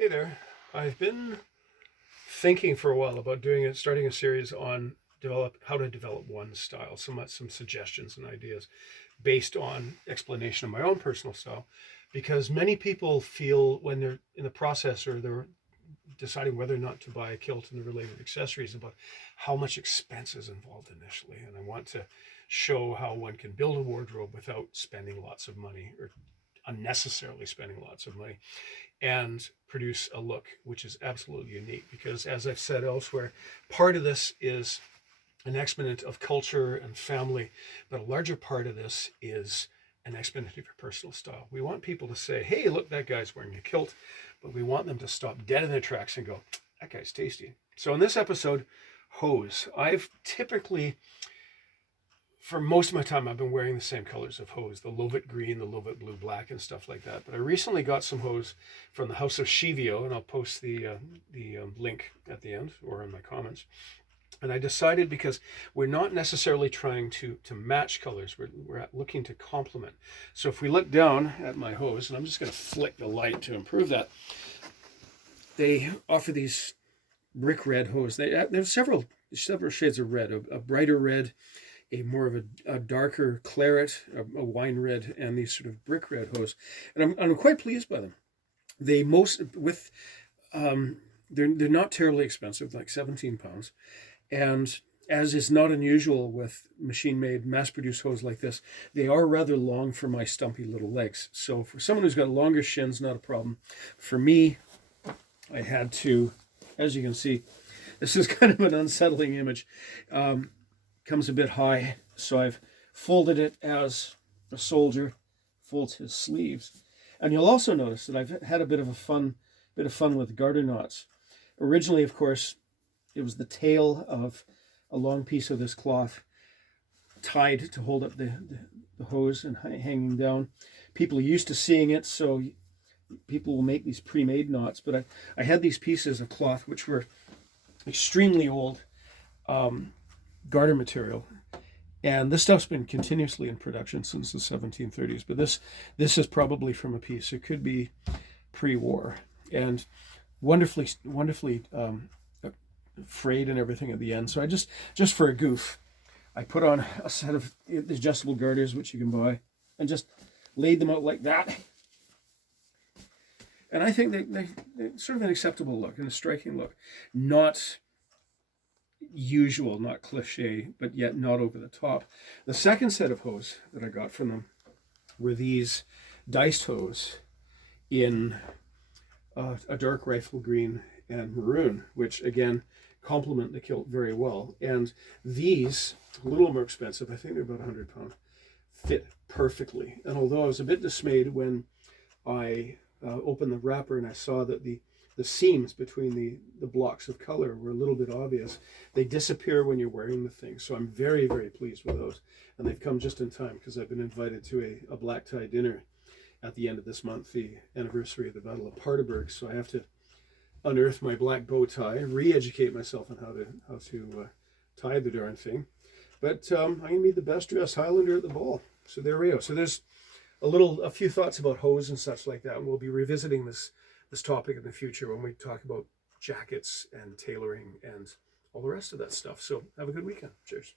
Hey there. I've been thinking for a while about starting a series on how to develop one style, some suggestions and ideas based on explanation of my own personal style, because many people feel when they're in the process or they're deciding whether or not to buy a kilt and the related accessories about how much expense is involved initially, and I want to show how one can build a wardrobe without spending lots of money or unnecessarily spending lots of money and produce a look which is absolutely unique. Because, as I've said elsewhere, part of this is an exponent of culture and family, but a larger part of this is an exponent of your personal style. We want people to say, hey, look, that guy's wearing a kilt, but we want them to stop dead in their tracks and go, that guy's tasty. So, in this episode, hose. I've typically, for most of my time, I've been wearing the same colors of hose, the Lovett green, the Lovett blue, black, and stuff like that. But I recently got some hose from the House of Shivio, and I'll post the link at the end or in my comments. And I decided, because we're not necessarily trying to match colors, we're looking to complement. So if we look down at my hose, and I'm just going to flick the light to improve that, they offer these brick red hose. There's several shades of red, a brighter red, a more of a darker claret, a wine red, and these sort of brick red hose. And I'm quite pleased by them. They're not terribly expensive, like £17. And as is not unusual with machine-made, mass-produced hose like this, they are rather long for my stumpy little legs. So for someone who's got longer shins, not a problem. For me, I had to, as you can see, this is kind of an unsettling image. Comes a bit high, so I've folded it as a soldier folds his sleeves. And you'll also notice that I've had a bit of fun with garter knots. Originally, of course, it was the tail of a long piece of this cloth tied to hold up the hose and hanging down. People are used to seeing it, so people will make these pre-made knots. But I had these pieces of cloth which were extremely old, garter material, and this stuff's been continuously in production since the 1730s. But this is probably from a piece. It could be pre-war, and wonderfully frayed and everything at the end. So I just for a goof, I put on a set of adjustable garters, which you can buy, and just laid them out like that. And I think they're sort of an acceptable look and a striking look, not usual, not cliche, but yet not over the top. The second set of hose that I got from them were these diced hose in a dark rifle green and maroon, which again complement the kilt very well. And these, a little more expensive, I think they're about £100, fit perfectly. And although I was a bit dismayed when I opened the wrapper and I saw that the seams between the blocks of color were a little bit obvious, they disappear when you're wearing the thing. So I'm very, very pleased with those. And they've come just in time, because I've been invited to a black tie dinner at the end of this month, the anniversary of the Battle of Paardeberg. So I have to unearth my black bow tie, re-educate myself on how to tie the darn thing. But I'm going to be the best dressed Highlander at the ball. So there we go. So there's a few thoughts about hose and such like that. And we'll be revisiting this topic in the future when we talk about jackets and tailoring and all the rest of that stuff. So have a good weekend. Cheers.